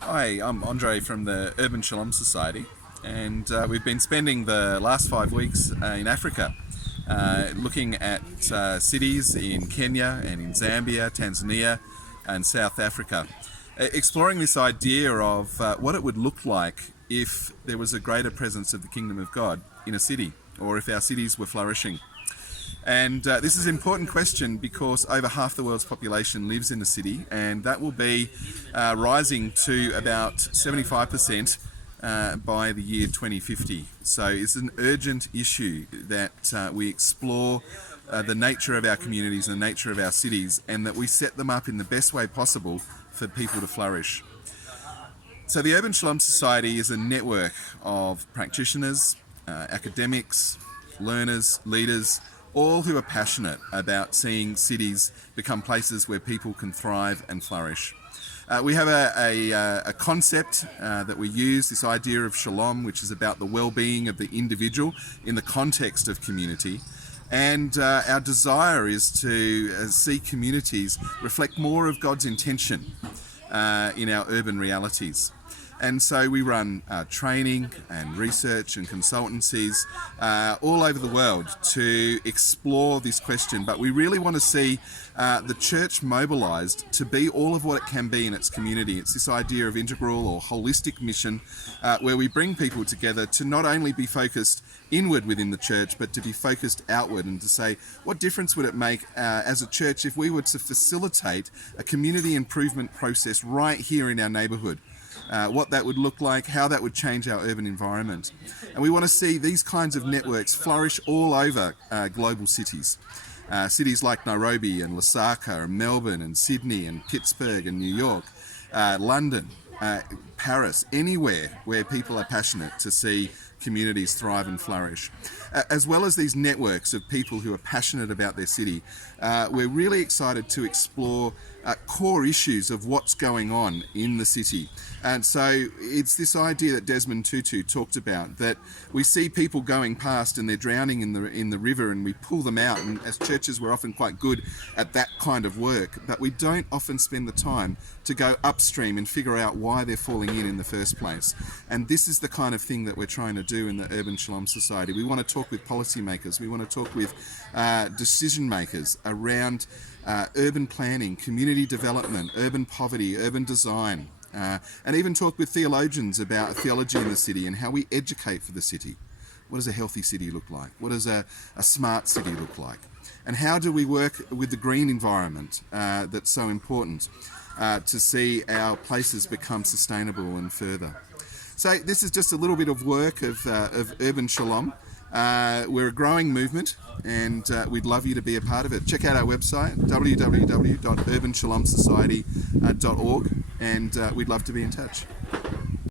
Hi, I'm Andre from the Urban Shalom Society, and we've been spending the last 5 weeks in Africa, looking at cities in Kenya and in Zambia, Tanzania, and South Africa, exploring this idea of what it would look like if there was a greater presence of the Kingdom of God in a city, or if our cities were flourishing. And this is an important question because over half the world's population lives in the city, and that will be rising to about 75% by the year 2050. So it's an urgent issue that we explore the nature of our communities and the nature of our cities, and that we set them up in the best way possible for people to flourish. So the Urban Shalom Society is a network of practitioners, academics, learners, leaders, all who are passionate about seeing cities become places where people can thrive and flourish. We have a concept that we use, this idea of shalom, which is about the well-being of the individual in the context of community. And our desire is to see communities reflect more of God's intention in our urban realities. And so we run training and research and consultancies all over the world to explore this question. But we really want to see the church mobilized to be all of what it can be in its community. It's this idea of integral or holistic mission where we bring people together to not only be focused inward within the church, but to be focused outward, and to say, what difference would it make as a church if we were to facilitate a community improvement process right here in our neighborhood? What that would look like, how that would change our urban environment. And we want to see these kinds of networks flourish all over global cities. Cities like Nairobi and Lusaka and Melbourne and Sydney and Pittsburgh and New York, London, Paris, anywhere where people are passionate to see communities thrive and flourish. As well as these networks of people who are passionate about their city, we're really excited to explore core issues of what's going on in the city. And so it's this idea that Desmond Tutu talked about, that we see people going past and they're drowning in the river, and we pull them out. And as churches, we're often quite good at that kind of work, but we don't often spend the time to go upstream and figure out why they're falling in the first place. And this is the kind of thing that we're trying to do in the Urban Shalom Society. We want to talk with policymakers, we want to talk with decision makers around urban planning, community development, urban poverty, urban design, and even talk with theologians about theology in the city and how we educate for the city. What does a healthy city look like? What does a smart city look like? And how do we work with the green environment that's so important to see our places become sustainable and further? So this is just a little bit of work of Urban Shalom. We're a growing movement, and we'd love you to be a part of it. Check out our website, www.urbanshalomsociety.org, and we'd love to be in touch.